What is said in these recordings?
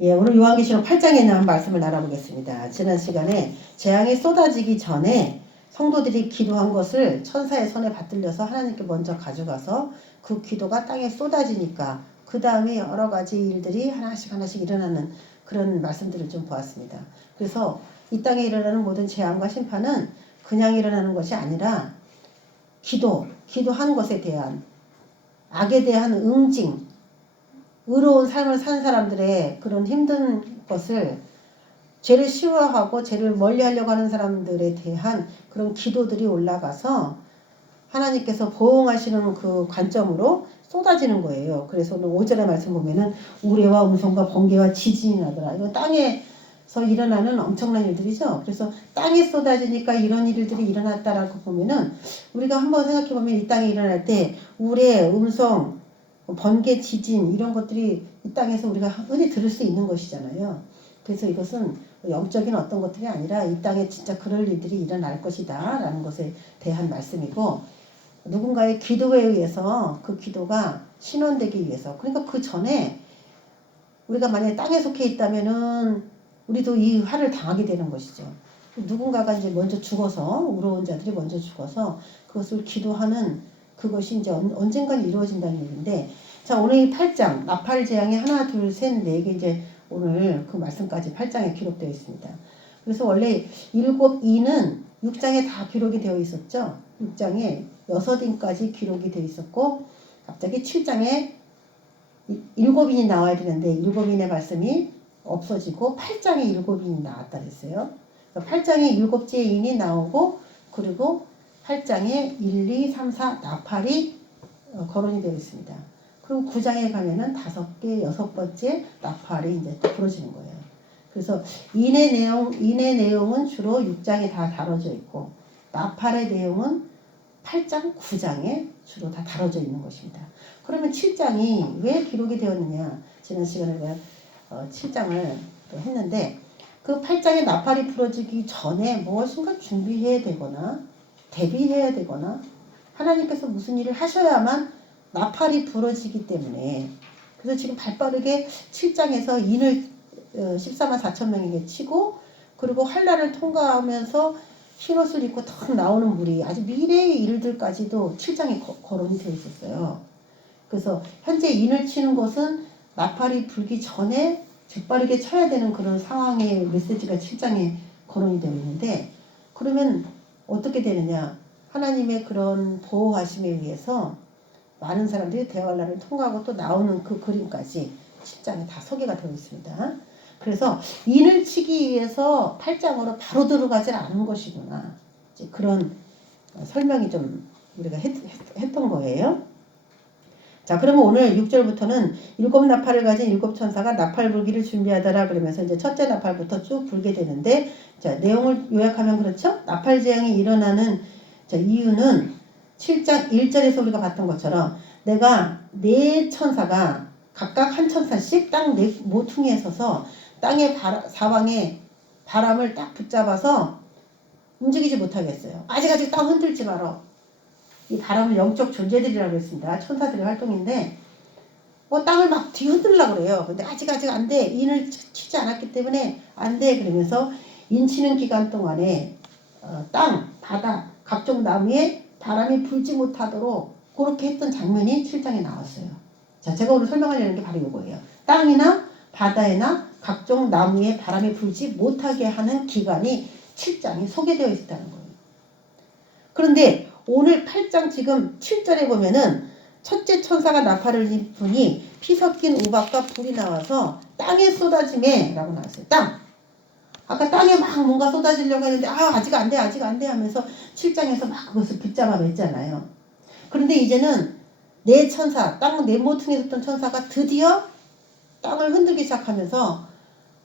예, 오늘 요한계시록 8장에 나온 말씀을 알아보겠습니다. 지난 시간에 재앙이 쏟아지기 전에 성도들이 기도한 것을 천사의 손에 받들려서 하나님께 먼저 가져가서 그 기도가 땅에 쏟아지니까 그 다음에 여러 가지 일들이 하나씩 일어나는 그런 말씀들을 좀 보았습니다. 그래서 이 땅에 일어나는 모든 재앙과 심판은 그냥 일어나는 것이 아니라 기도한 것에 대한 악에 대한 응징, 의로운 삶을 산 사람들의 그런 힘든 것을 죄를 싫어하고 죄를 멀리하려고 하는 사람들에 대한 그런 기도들이 올라가서 하나님께서 보응하시는 그 관점으로 쏟아지는 거예요. 그래서 오늘 5절의 말씀 보면은 우레와 음성과 번개와 지진이 나더라. 이거 땅에서 일어나는 엄청난 일들이죠. 그래서 땅에 쏟아지니까 이런 일들이 일어났다라고 보면은 우리가 한번 생각해 보면 이 땅에 일어날 때 우레, 음성, 번개, 지진 이런 것들이 이 땅에서 우리가 흔히 들을 수 있는 것이잖아요. 그래서 이것은 영적인 어떤 것들이 아니라 이 땅에 진짜 그럴 일들이 일어날 것이다 라는 것에 대한 말씀이고, 누군가의 기도에 의해서 그 기도가 신원되기 위해서, 그러니까 그 전에 우리가 만약에 땅에 속해 있다면은 우리도 이 화를 당하게 되는 것이죠. 누군가가 이제 먼저 죽어서, 의로운 자들이 먼저 죽어서 그것을 기도하는 그것이 이제 언젠간 이루어진다는 얘기인데, 자, 오늘 이 8장, 나팔 재앙이 하나, 둘, 셋, 네 개 이제 오늘 그 말씀까지 8장에 기록되어 있습니다. 그래서 원래 7인은 6장에 다 기록이 되어 있었죠. 6장에 6인까지 기록이 되어 있었고, 갑자기 7장에 7인이 나와야 되는데 7인의 말씀이 없어지고 8장에 7인이 나왔다 그랬어요. 8장에 7째 인이 나오고, 그리고 8장에 1, 2, 3, 4 나팔이 거론이 되어 있습니다. 그럼 9장에 가면은 5개, 6번째 나팔이 이제 또 부러지는 거예요. 그래서 인의 내용은 주로 6장에 다 다뤄져 있고, 나팔의 내용은 8장, 9장에 주로 다 다뤄져 있는 것입니다. 그러면 7장이 왜 기록이 되었느냐? 지난 시간에 우리가 7장을 또 했는데, 그 8장에 나팔이 부러지기 전에 무엇인가 준비해야 되거나 대비해야 되거나 하나님께서 무슨 일을 하셔야만 나팔이 부러지기 때문에, 그래서 지금 발빠르게 7장에서 인을 14만 4천 명에게 치고, 그리고 환란을 통과하면서 흰옷을 입고 턱 나오는 물이 아주 미래의 일들까지도 7장에 거론이 되어 있었어요. 그래서 현재 인을 치는 것은 나팔이 불기 전에 재빠르게 쳐야 되는 그런 상황의 메시지가 7장에 거론이 되어 있는데, 그러면 어떻게 되느냐? 하나님의 그런 보호하심에 의해서 많은 사람들이 대환란을 통과하고 또 나오는 그 그림까지 7장에 다 소개가 되어 있습니다. 그래서 인을 치기 위해서 8장으로 바로 들어가지 않은 것이구나, 이제 그런 설명이 좀 우리가 했던 거예요. 자, 그러면 오늘 6절부터는 7나팔을 가진 7천사가 나팔 불기를 준비하더라 그러면서 이제 첫째 나팔부터 쭉 불게 되는데, 자, 내용을 요약하면 그렇죠? 나팔 재앙이 일어나는 이유는 7장 1절에서 우리가 봤던 것처럼 내가 네 천사가 각각 한 천사씩 땅 네 모퉁이에 서서 땅의 사방에 바람을 딱 붙잡아서 움직이지 못하겠어요. 아직 땅 흔들지 마라. 이 바람은 영적 존재들이라고 했습니다. 천사들의 활동인데, 땅을 막 뒤흔들려고 그래요. 근데 아직 안 돼. 인을 치지 않았기 때문에 안 돼. 그러면서 인 치는 기간 동안에 땅, 바다, 각종 나무에 바람이 불지 못하도록 그렇게 했던 장면이 7장에 나왔어요. 자, 제가 오늘 설명하려는 게 바로 이거예요. 땅이나 바다에나 각종 나무에 바람이 불지 못하게 하는 기간이 7장에 소개되어 있다는 거예요. 그런데 오늘 8장 지금 7절에 보면은 첫째 천사가 나팔을 부니 피 섞인 우박과 불이 나와서 땅에 쏟아지매 라고 나왔어요. 땅. 아까 땅에 막 뭔가 쏟아지려고 했는데 아직 안 돼 하면서 7장에서 막 그것을 붙잡아 맸잖아요. 그런데 이제는 네 천사, 땅 네 모퉁이에 섰던 천사가 드디어 땅을 흔들기 시작하면서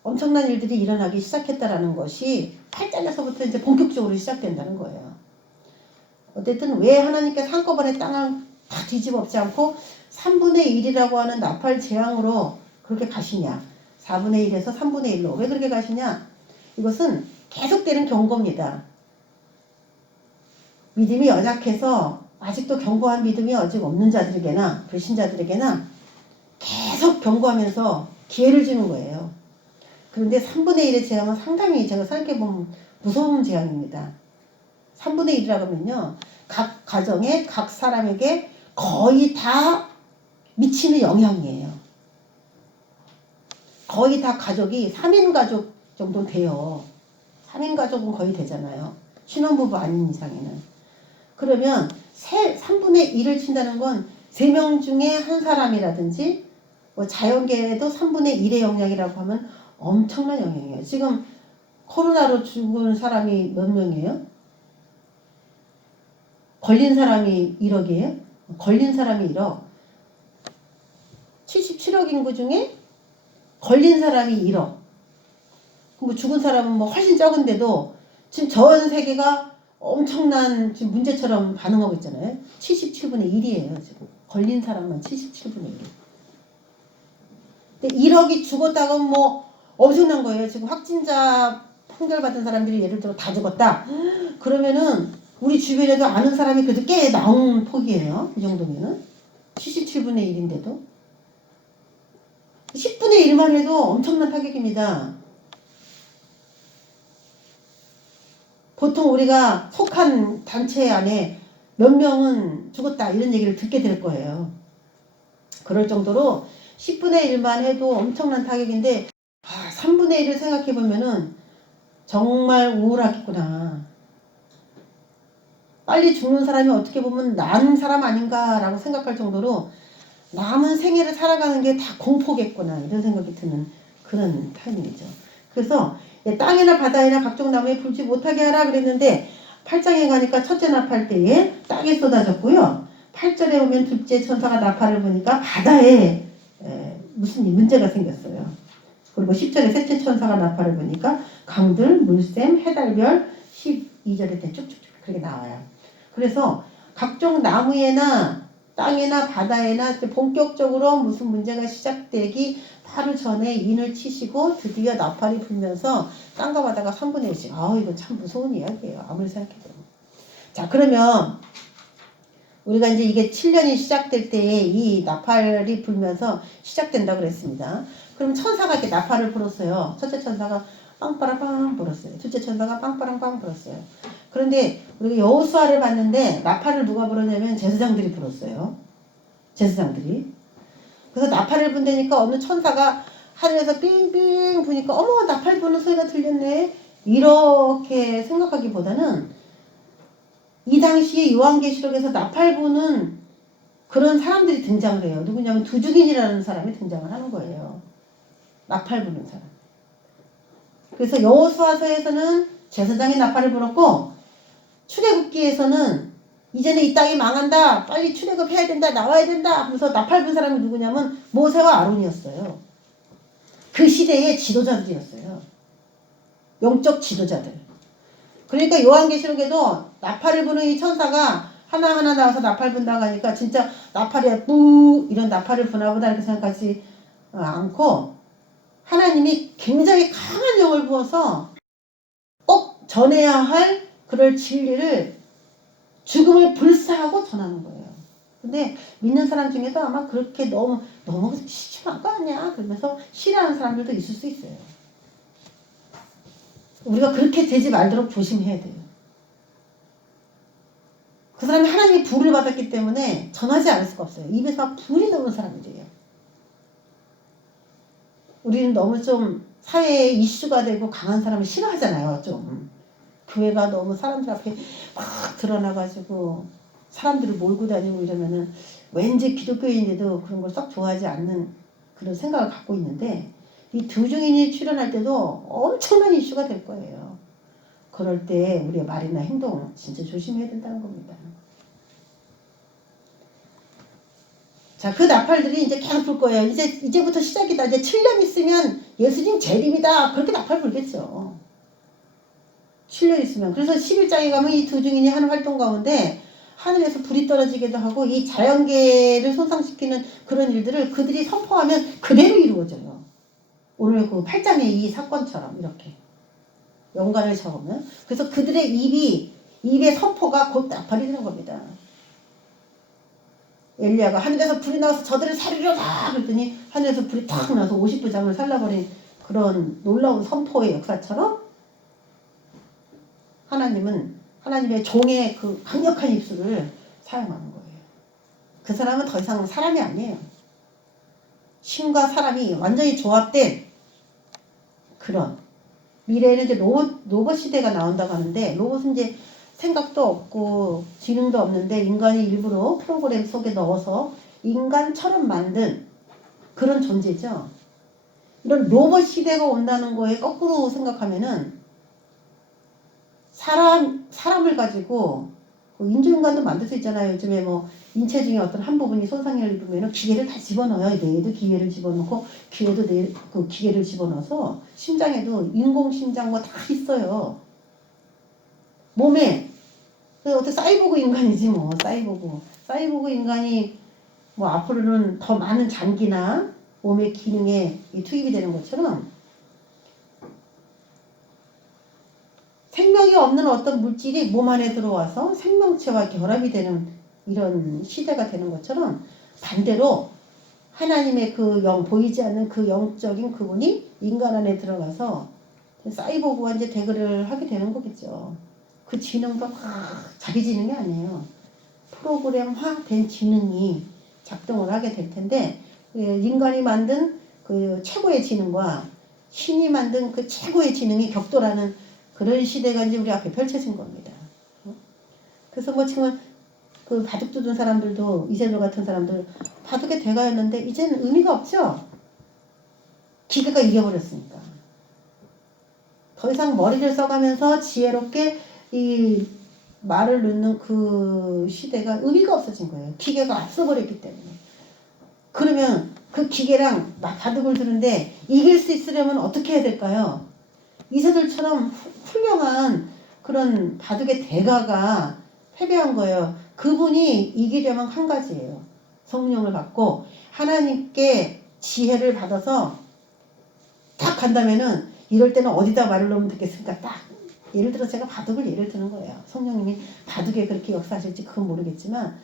엄청난 일들이 일어나기 시작했다라는 것이 8장에서부터 이제 본격적으로 시작된다는 거예요. 어쨌든 왜 하나님께서 한꺼번에 땅을 다 뒤집어엎지 않고 3분의 1이라고 하는 나팔 재앙으로 그렇게 가시냐? 4분의 1에서 3분의 1로 왜 그렇게 가시냐? 이것은 계속되는 경고입니다. 믿음이 연약해서 아직도 견고한 믿음이 아직 없는 자들에게나 불신자들에게나 계속 경고하면서 기회를 주는 거예요. 그런데 3분의 1의 재앙은 상당히 제가 생각해보면 무서운 재앙입니다. 3분의 1이라고 하면요. 각 가정에 각 사람에게 거의 다 미치는 영향이에요. 거의 다 가족이 3인 가족 정도 돼요. 3인 가족은 거의 되잖아요. 신혼부부 아닌 이상에는. 그러면 3분의 1을 친다는 건 3명 중에 한 사람이라든지 뭐 자연계에도 3분의 1의 영향이라고 하면 엄청난 영향이에요. 지금 코로나로 죽은 사람이 몇 명이에요? 걸린 사람이 1억이에요? 걸린 사람이 1억. 77억 인구 중에 걸린 사람이 1억. 뭐 죽은 사람은 뭐 훨씬 적은데도 지금 전 세계가 엄청난 지금 문제처럼 반응하고 있잖아요. 77분의 1이에요. 지금 걸린 사람만 77분의 1. 근데 1억이 죽었다고 뭐 엄청난 거예요. 지금 확진자 판결받은 사람들이 예를 들어 다 죽었다. 그러면은 우리 주변에도 아는 사람이 그래도 꽤 나온 폭이에요. 이 정도면은 77분의 1인데도 10분의 1만 해도 엄청난 타격입니다. 보통 우리가 속한 단체 안에 몇 명은 죽었다 이런 얘기를 듣게 될 거예요. 그럴 정도로 10분의 1만 해도 엄청난 타격인데 3분의 1을 생각해 보면은 정말 우울하겠구나. 빨리 죽는 사람이 어떻게 보면 나은 사람 아닌가라고 생각할 정도로 남은 생애를 살아가는 게 다 공포겠구나 이런 생각이 드는 그런 타임이죠. 그래서 땅이나 바다에나 각종 나무에 불지 못하게 하라 그랬는데 8장에 가니까 첫째 나팔 때에 땅에 쏟아졌고요. 8절에 오면 둘째 천사가 나팔을 보니까 바다에 무슨 문제가 생겼어요. 그리고 10절에 셋째 천사가 나팔을 보니까 강들, 물샘, 해달별 12절에 때 쭉쭉쭉 그렇게 나와요. 그래서 각종 나무에나 땅에나 바다에나 본격적으로 무슨 문제가 시작되기 하루 전에 인을 치시고 드디어 나팔이 불면서 땅과 바다가 3분의 1씩. 이거 참 무서운 이야기예요. 아무리 생각해도. 자, 그러면 우리가 이제 이게 7년이 시작될 때에 이 나팔이 불면서 시작된다고 그랬습니다. 그럼 천사가 이렇게 나팔을 불었어요. 첫째 천사가 빵빠라빵 불었어요. 둘째 천사가 빵빠랑빵 불었어요. 그런데 우리가 여호수아를 봤는데 나팔을 누가 불었냐면 제사장들이 불었어요. 제사장들이. 그래서 나팔을 분다니까 어느 천사가 하늘에서 삥삥 부니까 어머 나팔 부는 소리가 들렸네 이렇게 생각하기보다는 이 당시에 요한계시록에서 나팔 부는 그런 사람들이 등장을 해요. 누구냐면 두중인이라는 사람이 등장을 하는 거예요. 나팔 부는 사람. 그래서 여호수아서에서는 제사장이 나팔을 불었고 출애굽기에서는 이제는 이 땅이 망한다. 빨리 출애굽해야 된다. 나와야 된다. 하면서 나팔 분 사람이 누구냐면 모세와 아론이었어요. 그 시대의 지도자들이었어요. 영적 지도자들. 그러니까 요한계시록에도 나팔을 부는 이 천사가 하나하나 나와서 나팔 분다고 하니까 진짜 나팔에 뿌 이런 나팔을 부나보다 이렇게 생각하지 않고 하나님이 굉장히 강한 영을 부어서 꼭 전해야 할 그럴 진리를 죽음을 불사하고 전하는 거예요. 근데 믿는 사람 중에도 아마 그렇게 너무 심한 거 아니야? 그러면서 싫어하는 사람들도 있을 수 있어요. 우리가 그렇게 되지 말도록 조심해야 돼요. 그 사람이 하나님의 불을 받았기 때문에 전하지 않을 수가 없어요. 입에서 막 불이 나오는 사람들이에요. 우리는 너무 좀 사회에 이슈가 되고 강한 사람을 싫어하잖아요. 좀. 교회가 너무 사람들 앞에 막 드러나가지고 사람들을 몰고 다니고 이러면은 왠지 기독교인인데도 그런 걸 썩 좋아하지 않는 그런 생각을 갖고 있는데 이 두중인이 출연할 때도 엄청난 이슈가 될 거예요. 그럴 때 우리의 말이나 행동 진짜 조심해야 된다는 겁니다. 자, 그 나팔들이 이제 계속 불 거예요. 이제부터 시작이다. 이제 7년 있으면 예수님 재림이다. 그렇게 나팔 불겠죠. 7년 있으면. 그래서 11장에 가면 이 두중인이 하는 활동 가운데 하늘에서 불이 떨어지기도 하고 이 자연계를 손상시키는 그런 일들을 그들이 선포하면 그대로 이루어져요. 오늘 그 8장의 이 사건처럼 이렇게 연관을 적으면. 그래서 그들의 입의 선포가 곧 나팔이 되는 겁니다. 엘리야가 하늘에서 불이 나와서 저들을 살리려다 그랬더니 하늘에서 불이 탁 나서 50부장을 살라버린 그런 놀라운 선포의 역사처럼 하나님은 하나님의 종의 그 강력한 입술을 사용하는 거예요. 그 사람은 더 이상 사람이 아니에요. 신과 사람이 완전히 조합된 그런 미래에는 이제 로봇 시대가 나온다고 하는데, 로봇은 이제 생각도 없고 지능도 없는데 인간이 일부러 프로그램 속에 넣어서 인간처럼 만든 그런 존재죠. 이런 로봇 시대가 온다는 거에 거꾸로 생각하면은 사람을 가지고 인조인간도 만들 수 있잖아요. 요즘에 뭐 인체 중에 어떤 한 부분이 손상을 입으면 기계를 다 집어넣어요. 뇌에도 기계를 집어넣고 귀에도 그 기계를 집어넣어서 심장에도 인공심장 뭐 다 있어요. 몸에 어떤 사이보그 인간이지 뭐. 사이보그 인간이 뭐 앞으로는 더 많은 장기나 몸의 기능에 투입이 되는 것처럼 생명이 없는 어떤 물질이 몸 안에 들어와서 생명체와 결합이 되는 이런 시대가 되는 것처럼, 반대로 하나님의 그 보이지 않는 그 영적인 그분이 인간 안에 들어가서 사이보그와 이제 대결을 하게 되는 거겠죠. 그 지능도 자기 지능이 아니에요. 프로그램화된 지능이 작동을 하게 될 텐데, 인간이 만든 그 최고의 지능과 신이 만든 그 최고의 지능이 격돌하는 그런 시대가 이제 우리 앞에 펼쳐진 겁니다. 그래서 뭐 지금 그 바둑 두는 사람들도, 이세돌 같은 사람들 바둑의 대가였는데 이제는 의미가 없죠. 기계가 이겨버렸으니까. 더 이상 머리를 써가면서 지혜롭게 이 말을 넣는 그 시대가 의미가 없어진 거예요. 기계가 앞서버렸기 때문에. 그러면 그 기계랑 바둑을 두는데 이길 수 있으려면 어떻게 해야 될까요? 이세돌처럼 훌륭한 그런 바둑의 대가가 패배한 거예요. 그분이 이기려면 한 가지예요. 성령을 받고 하나님께 지혜를 받아서 딱 간다면은, 이럴 때는 어디다 말을 놓으면 되겠습니까? 딱 예를 들어 제가 바둑을 예를 드는 거예요. 성령님이 바둑에 그렇게 역사하실지 그건 모르겠지만,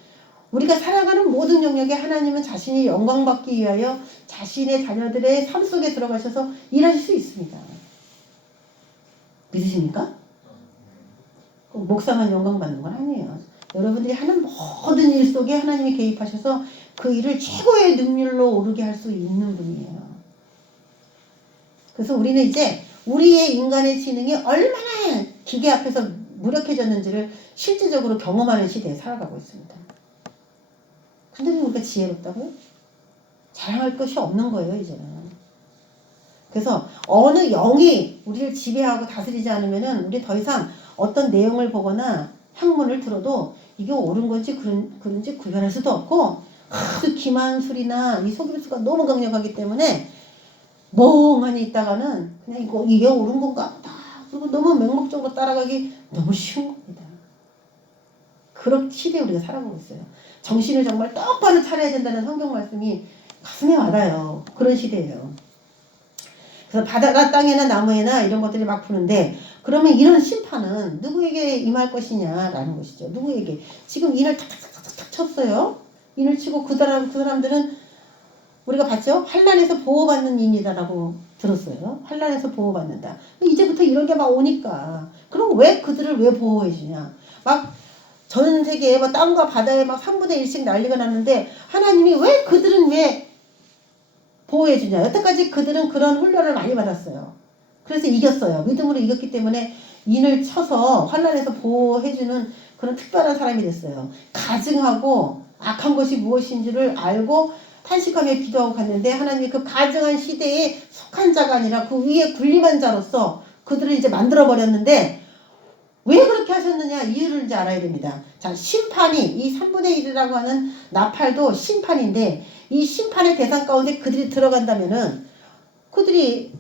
우리가 살아가는 모든 영역에 하나님은 자신이 영광받기 위하여 자신의 자녀들의 삶 속에 들어가셔서 일하실 수 있습니다. 믿으십니까? 목사만 영광받는 건 아니에요. 여러분들이 하는 모든 일 속에 하나님이 개입하셔서 그 일을 최고의 능률로 오르게 할 수 있는 분이에요. 그래서 우리는 이제 우리의 인간의 지능이 얼마나 기계 앞에서 무력해졌는지를 실질적으로 경험하는 시대에 살아가고 있습니다. 근데 우리가 지혜롭다고요? 자랑할 것이 없는 거예요, 이제는. 그래서 어느 영이 우리를 지배하고 다스리지 않으면은 우리 더 이상 어떤 내용을 보거나 학문을 들어도 이게 옳은 건지 그런지 구별할 수도 없고, 아주 기만술이나 이 속임수가 너무 강력하기 때문에 멍하니 있다가는 그냥 이게 옳은 건가 보다. 그리고 너무 맹목적으로 따라가기 너무 쉬운 겁니다. 그런 시대에 우리가 살아가고 있어요. 정신을 정말 똑바로 차려야 된다는 성경 말씀이 가슴에 와닿아요. 그런 시대예요. 그래서 바다가 땅이나 나무에나 이런 것들이 막 푸는데, 그러면 이런 심판은 누구에게 임할 것이냐라는 것이죠. 누구에게. 지금 인을 탁탁탁탁 쳤어요. 인을 치고 그 사람들은 우리가 봤죠? 환난에서 보호받는 인이다라고 들었어요. 환난에서 보호받는다. 이제부터 이런 게 막 오니까, 그럼 왜 그들을 왜 보호해 주냐? 막 전 세계에 막 땅과 바다에 막 3분의 1씩 난리가 났는데, 하나님이 왜 그들은 왜 보호해 주냐? 여태까지 그들은 그런 훈련을 많이 받았어요. 그래서 이겼어요. 믿음으로 이겼기 때문에 인을 쳐서 환난에서 보호해 주는 그런 특별한 사람이 됐어요. 가증하고 악한 것이 무엇인지를 알고 탄식하며 기도하고 갔는데, 하나님이 그 가증한 시대에 속한 자가 아니라 그 위에 군림한 자로서 그들을 이제 만들어 버렸는데, 왜 그렇게 하셨느냐 이유를 이제 알아야 됩니다. 자, 심판이 이 3분의 1이라고 하는 나팔도 심판인데, 이 심판의 대상 가운데 그들이 들어간다면은, 그들이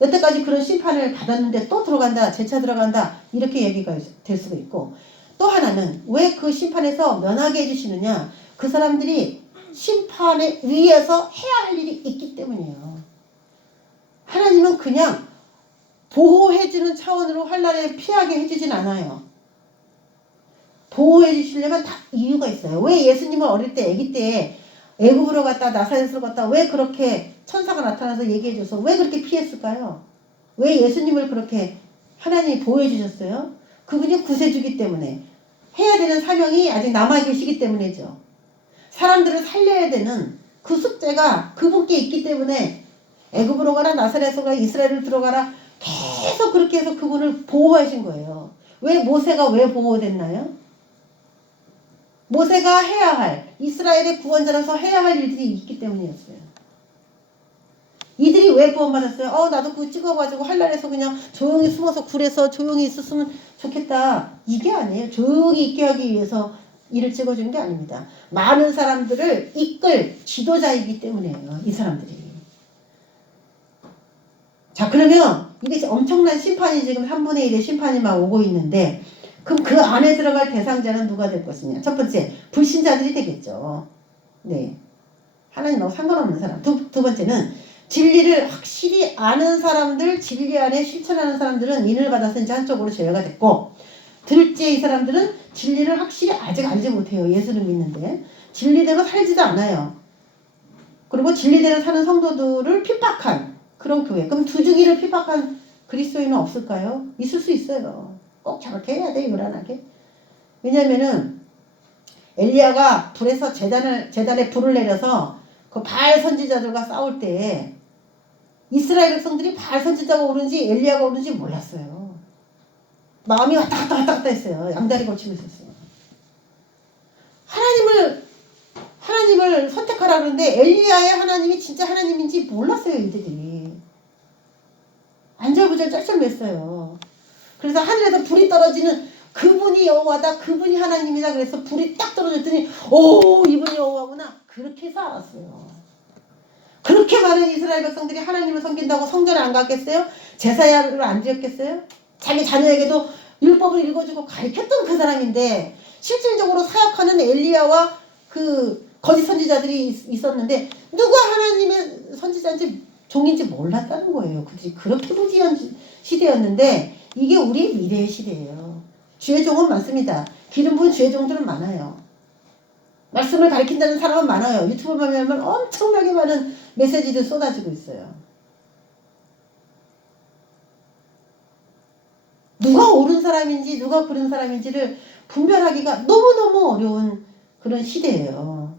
여태까지 그런 심판을 받았는데 또 들어간다, 재차 들어간다, 이렇게 얘기가 될 수가 있고, 또 하나는 왜 그 심판에서 면하게 해주시느냐, 그 사람들이 심판에 위해서 해야 할 일이 있기 때문이에요. 하나님은 그냥 보호해주는 차원으로 환난을 피하게 해주진 않아요. 보호해 주시려면 다 이유가 있어요. 왜 예수님을 어릴 때, 아기 때 애굽으로 갔다 나사렛으로 갔다 왜 그렇게 천사가 나타나서 얘기해줘서 왜 그렇게 피했을까요? 왜 예수님을 그렇게 하나님이 보호해 주셨어요? 그분이 구세주기 때문에 해야 되는 사명이 아직 남아 계시기 때문이죠. 사람들을 살려야 되는 그 숙제가 그분께 있기 때문에 애굽으로 가라 나사렛으로 가라 이스라엘을 들어가라 계속 그렇게 해서 그분을 보호하신 거예요. 왜 모세가 왜 보호됐나요? 모세가 해야 할 이스라엘의 구원자로서 해야 할 일들이 있기 때문이었어요. 이들이 왜 구원받았어요? 나도 그거 찍어가지고 한란에서 그냥 조용히 숨어서 굴에서 조용히 있었으면 좋겠다. 이게 아니에요. 조용히 있게 하기 위해서 이를 찍어준 게 아닙니다. 많은 사람들을 이끌 지도자이기 때문이에요. 이 사람들이. 자, 그러면 이게 엄청난 심판이 지금 3분의 1의 심판이 막 오고 있는데 그럼 그 안에 들어갈 대상자는 누가 될 것이냐? 첫 번째, 불신자들이 되겠죠. 네. 하나님하고 상관없는 사람. 두 번째는 진리를 확실히 아는 사람들, 진리 안에 실천하는 사람들은 인을 받아서 이제 한쪽으로 제외가 됐고, 둘째 이 사람들은 진리를 확실히 아직 알지 못해요. 예수를 믿는데. 진리대로 살지도 않아요. 그리고 진리대로 사는 성도들을 핍박한 그런 교회. 그럼 두 주기를 핍박한 그리스도인은 없을까요? 있을 수 있어요. 꼭 저렇게 해야 돼, 요란하게. 왜냐면은 엘리야가 불에서 재단에 불을 내려서 그 바알 선지자들과 싸울 때 이스라엘 백성들이 바알 선지자가 오는지 엘리야가 오는지 몰랐어요. 마음이 왔다 갔다 했어요. 양다리 걸치고 있었어요. 하나님을 선택하라 그러는데 엘리야의 하나님이 진짜 하나님인지 몰랐어요. 이들이. 안절부절 쩔쩔맸어요. 그래서 하늘에서 불이 떨어지는 그분이 여호와다, 그분이 하나님이다. 그래서 불이 딱 떨어졌더니 이분이 여호와구나. 그렇게 해서 알았어요. 그렇게 많은 이스라엘 백성들이 하나님을 섬긴다고 성전에 안 갔겠어요? 제사야를 안 드렸겠어요? 자기 자녀에게도 율법을 읽어주고 가르쳤던 그 사람인데 실질적으로 사역하는 엘리야와 그 거짓 선지자들이 있었는데 누가 하나님의 선지자인지 종인지 몰랐다는 거예요. 그들이 그렇게 무지한 시대였는데 이게 우리 미래의 시대예요. 주의 종은 많습니다. 기름 부은 주의 종들은 많아요. 말씀을 가르친다는 사람은 많아요. 유튜브만 보면 엄청나게 많은 메시지들 쏟아지고 있어요. 누가 옳은 사람인지 누가 그른 사람인지를 분별하기가 너무너무 어려운 그런 시대예요.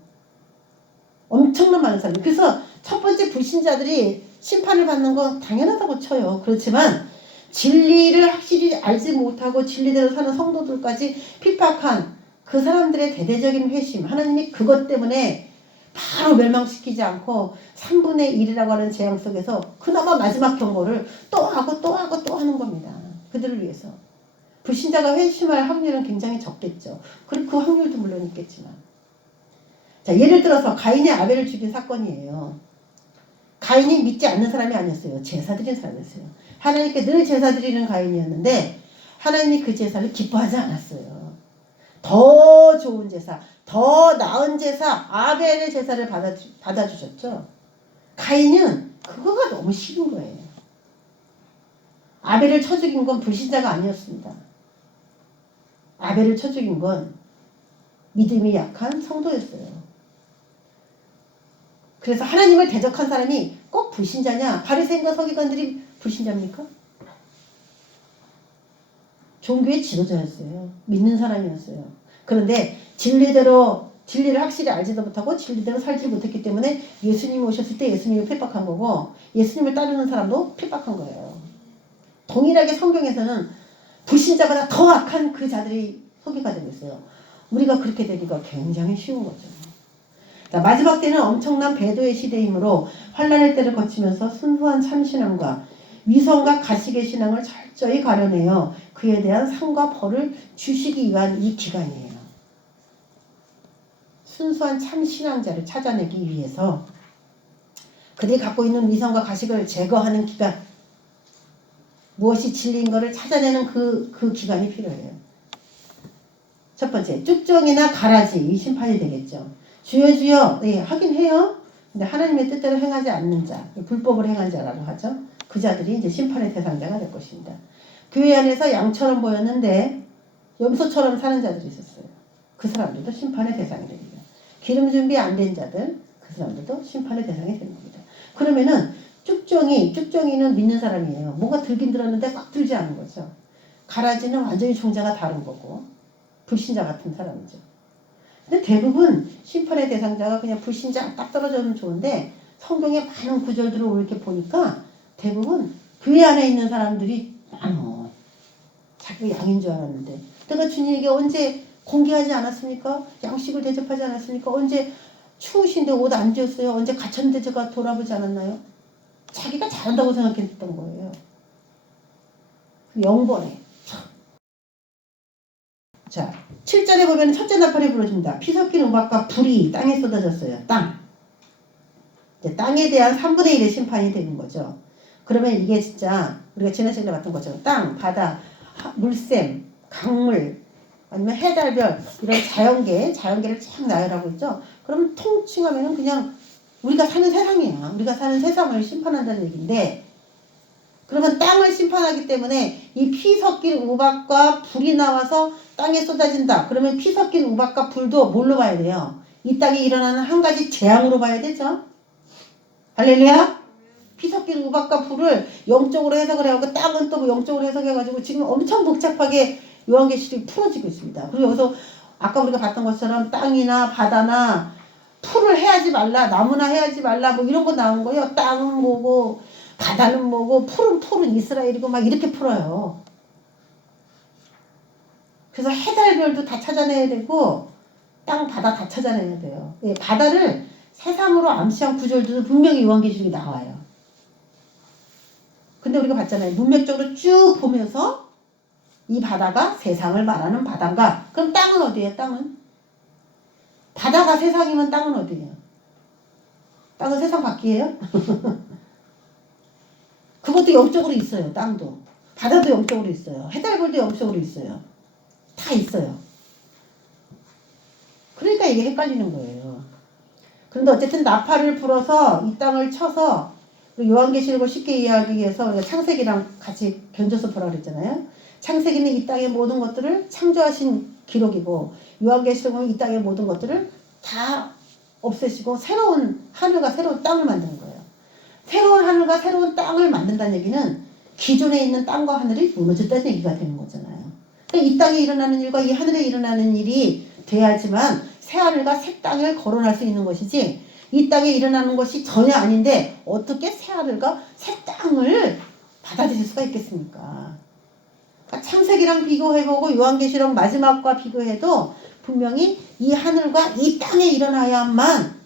엄청난 많은 사람들. 그래서 첫 번째 불신자들이 심판을 받는 건 당연하다고 쳐요. 그렇지만 진리를 확실히 알지 못하고 진리대로 사는 성도들까지 핍박한 그 사람들의 대대적인 회심, 하나님이 그것 때문에 바로 멸망시키지 않고 3분의 1이라고 하는 재앙 속에서 그나마 마지막 경고를 또 하고 또 하고 또 하는 겁니다. 그들을 위해서. 불신자가 회심할 확률은 굉장히 적겠죠. 그리고 그 확률도 물론 있겠지만. 자, 예를 들어서 가인이 아벨을 죽인 사건이에요. 가인이 믿지 않는 사람이 아니었어요. 제사 드리는 사람이었어요. 하나님께 늘 제사 드리는 가인이었는데 하나님이 그 제사를 기뻐하지 않았어요. 더 좋은 제사, 더 나은 제사, 아벨의 제사를 받아주셨죠. 가인은 그거가 너무 싫은 거예요. 아벨을 쳐 죽인 건 불신자가 아니었습니다. 아벨을 쳐 죽인 건 믿음이 약한 성도였어요. 그래서 하나님을 대적한 사람이 꼭 불신자냐? 바리새인과 서기관들이 불신자입니까? 종교의 지도자였어요. 믿는 사람이었어요. 그런데 진리를 확실히 알지도 못하고 진리대로 살지 못했기 때문에 예수님이 오셨을 때 예수님을 핍박한 거고 예수님을 따르는 사람도 핍박한 거예요. 동일하게 성경에서는 불신자보다 더 악한 그 자들이 소개가 되고 있어요. 우리가 그렇게 되기가 굉장히 쉬운 거죠. 자, 마지막 때는 엄청난 배도의 시대이므로 환난의 때를 거치면서 순수한 참신함과 위선과 가식의 신앙을 철저히 가려내어 그에 대한 상과 벌을 주시기 위한 이 기간이에요. 순수한 참신앙자를 찾아내기 위해서 그들이 갖고 있는 위선과 가식을 제거하는 기간, 무엇이 진리인 것을 찾아내는 그 기간이 필요해요. 첫 번째, 쭉정이나 가라지, 이 심판이 되겠죠. 주여 주여, 네, 하긴 해요. 근데 하나님의 뜻대로 행하지 않는 자, 불법을 행한 자라고 하죠. 그 자들이 이제 심판의 대상자가 될 것입니다. 교회 안에서 양처럼 보였는데 염소처럼 사는 자들이 있었어요. 그 사람들도 심판의 대상이 됩니다. 기름 준비 안 된 자들, 그 사람들도 심판의 대상이 되는 겁니다. 그러면은 쭉정이는 믿는 사람이에요. 뭔가 들긴 들었는데 막 들지 않은 거죠. 가라지는 완전히 종자가 다른 거고 불신자 같은 사람이죠. 근데 대부분 심판의 대상자가 그냥 불신자 딱 떨어져면 좋은데 성경에 많은 구절들을 이렇게 보니까 대부분 교회 안에 있는 사람들이 많어. 자기가 양인 줄 알았는데 내가 주님에게 언제 공개하지 않았습니까? 양식을 대접하지 않았습니까? 언제 추우신데 옷 안 지었어요? 언제 갇혔는데 제가 돌아보지 않았나요? 자기가 잘한다고 생각했던 거예요. 영번에. 자, 7절에 보면 첫째 나팔이 부러집니다. 피 섞인 우박과 불이 땅에 쏟아졌어요. 땅. 이제 땅에 대한 3분의 1의 심판이 되는 거죠. 그러면 이게 진짜 우리가 지난 시간에 봤던 것처럼 땅, 바다, 물샘, 강물, 아니면 해달별 이런 자연계를 쫙 나열하고 있죠. 그러면 통칭하면은 그냥 우리가 사는 세상이야. 우리가 사는 세상을 심판한다는 얘기인데 그러면 땅을 심판하기 때문에 이 피 섞인 우박과 불이 나와서 땅에 쏟아진다. 그러면 피 섞인 우박과 불도 뭘로 봐야 돼요? 이 땅에 일어나는 한 가지 재앙으로 봐야 되죠. 할렐루야? 피 섞인 우박과 불을 영적으로 해석을 해가지고 땅은 또 영적으로 해석해가지고 지금 엄청 복잡하게 요한계시록이 풀어지고 있습니다. 그리고 여기서 아까 우리가 봤던 것처럼 땅이나 바다나 풀을 해야지 말라, 나무나 해야지 말라, 뭐 이런 거 나온 거예요. 땅은 뭐고, 바다는 뭐고, 풀은 이스라엘이고 막 이렇게 풀어요. 그래서 해달별도 다 찾아내야 되고, 땅, 바다 다 찾아내야 돼요. 예, 바다를 새삼으로 암시한 구절도 분명히 요한계시록이 나와요. 근데 우리가 봤잖아요. 문맥적으로 쭉 보면서 이 바다가 세상을 말하는 바다인가? 그럼 땅은 어디예요? 땅은? 바다가 세상이면 땅은 어디예요? 땅은 세상 밖이에요? 그것도 영적으로 있어요. 땅도. 바다도 영적으로 있어요. 해달벌도 영적으로 있어요. 다 있어요. 그러니까 이게 헷갈리는 거예요. 그런데 어쨌든 나팔을 불어서 이 땅을 쳐서 요한계시록을 쉽게 이해하기 위해서 우리가 창세기랑 같이 견줘서 보라 그랬잖아요. 창세기는 이 땅의 모든 것들을 창조하신 기록이고 요한계시록은 이 땅의 모든 것들을 다 없애시고 새로운 하늘과 새로운 땅을 만드는 거예요. 새로운 하늘과 새로운 땅을 만든다는 얘기는 기존에 있는 땅과 하늘이 무너졌다는 얘기가 되는 거잖아요. 그러니까 이 땅에 일어나는 일과 이 하늘에 일어나는 일이 돼야지만 새 하늘과 새 땅을 거론할 수 있는 것이지 이 땅에 일어나는 것이 전혀 아닌데 어떻게 새 하늘과 새 땅을 받아들일 수가 있겠습니까? 그러니까 창세기랑 비교해보고 요한계시록 마지막과 비교해도 분명히 이 하늘과 이 땅에 일어나야만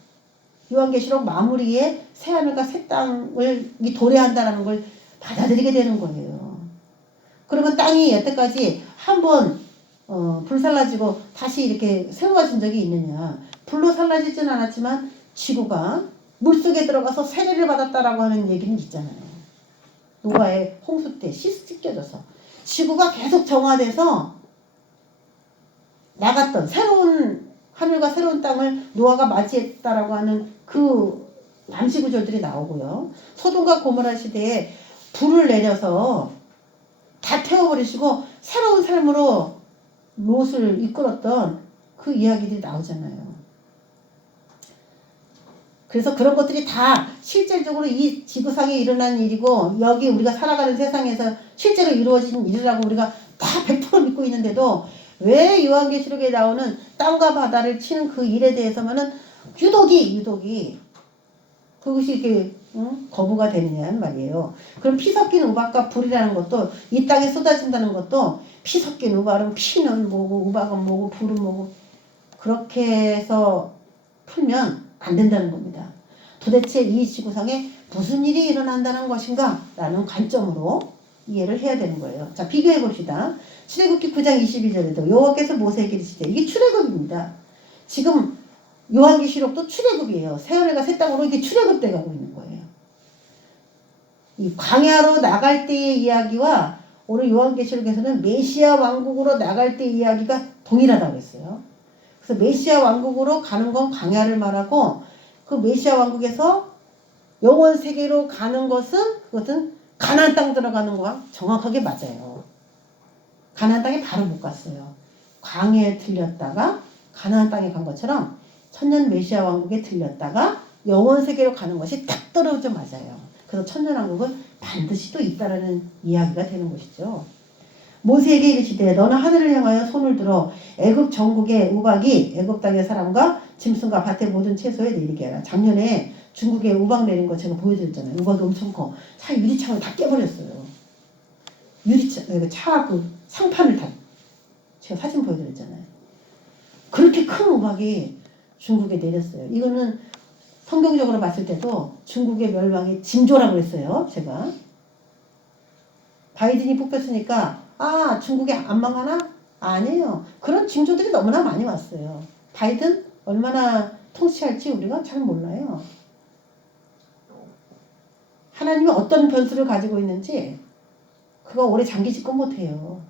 요한계시록 마무리에 새 하늘과 새 땅을 도래한다는 걸 받아들이게 되는 거예요. 그러면 땅이 여태까지 한번 불살라지고 다시 이렇게 세워진 적이 있느냐? 불로 살라지진 않았지만 지구가 물속에 들어가서 세례를 받았다라고 하는 얘기는 있잖아요. 노아의 홍수 때 씻겨져서 지구가 계속 정화돼서 나갔던 새로운 하늘과 새로운 땅을 노아가 맞이했다라고 하는 그 암시 구절들이 나오고요. 소돔과 고모라 시대에 불을 내려서 다 태워버리시고 새로운 삶으로 롯을 이끌었던 그 이야기들이 나오잖아요. 그래서 그런 것들이 다 실질적으로 이 지구상에 일어난 일이고 여기 우리가 살아가는 세상에서 실제로 이루어진 일이라고 우리가 다 100% 믿고 있는데도 왜 요한계시록에 나오는 땅과 바다를 치는 그 일에 대해서만은 유독이 그것이 이렇게 거부가 되느냐는 말이에요. 그럼 피 섞인 우박과 불이라는 것도 이 땅에 쏟아진다는 것도 피 섞인 우박은 피는 뭐고 우박은 뭐고 불은 뭐고 그렇게 해서 풀면 안 된다는 겁니다. 도대체 이 지구상에 무슨 일이 일어난다는 것인가? 라는 관점으로 이해를 해야 되는 거예요. 자, 비교해 봅시다. 출애굽기 9장 22절에도 여호와께서 모세에게 이르시되 이게 출애굽입니다. 지금 요한계시록도 출애굽이에요. 새하늘과 새 땅으로 이게 출애굽돼 가고 있는 거예요. 이 광야로 나갈 때의 이야기와 오늘 요한계시록에서는 메시아 왕국으로 나갈 때의 이야기가 동일하다고 했어요. 그래서 메시아 왕국으로 가는 건 광야를 말하고 그 메시아 왕국에서 영원 세계로 가는 그것은 가나안 땅 들어가는 거와 정확하게 맞아요. 가나안 땅에 바로 못 갔어요. 광야에 들렸다가 가나안 땅에 간 것처럼 천년 메시아 왕국에 들렸다가 영원 세계로 가는 것이 딱 떨어져 맞아요. 그래서 천년왕국은 반드시 또 있다라는 이야기가 되는 것이죠. 모세에게 이르시되 너는 하늘을 향하여 손을 들어 애굽 전국의 우박이 애굽 땅의 사람과 짐승과 밭의 모든 채소에 내리게 하라. 작년에 중국에 우박 내린 거 제가 보여드렸잖아요. 우박이 엄청 커. 차 유리창을 다 깨버렸어요. 유리창, 차 그 상판을 다 제가 사진 보여드렸잖아요. 그렇게 큰 우박이 중국에 내렸어요. 이거는 성경적으로 봤을 때도 중국의 멸망의 징조라고 했어요. 제가. 바이든이 뽑혔으니까 아 중국이 안 망하나? 아니에요. 그런 징조들이 너무나 많이 왔어요. 바이든 얼마나 통치할지 우리가 잘 몰라요. 하나님이 어떤 변수를 가지고 있는지 그거 오래 장기 집권 못해요.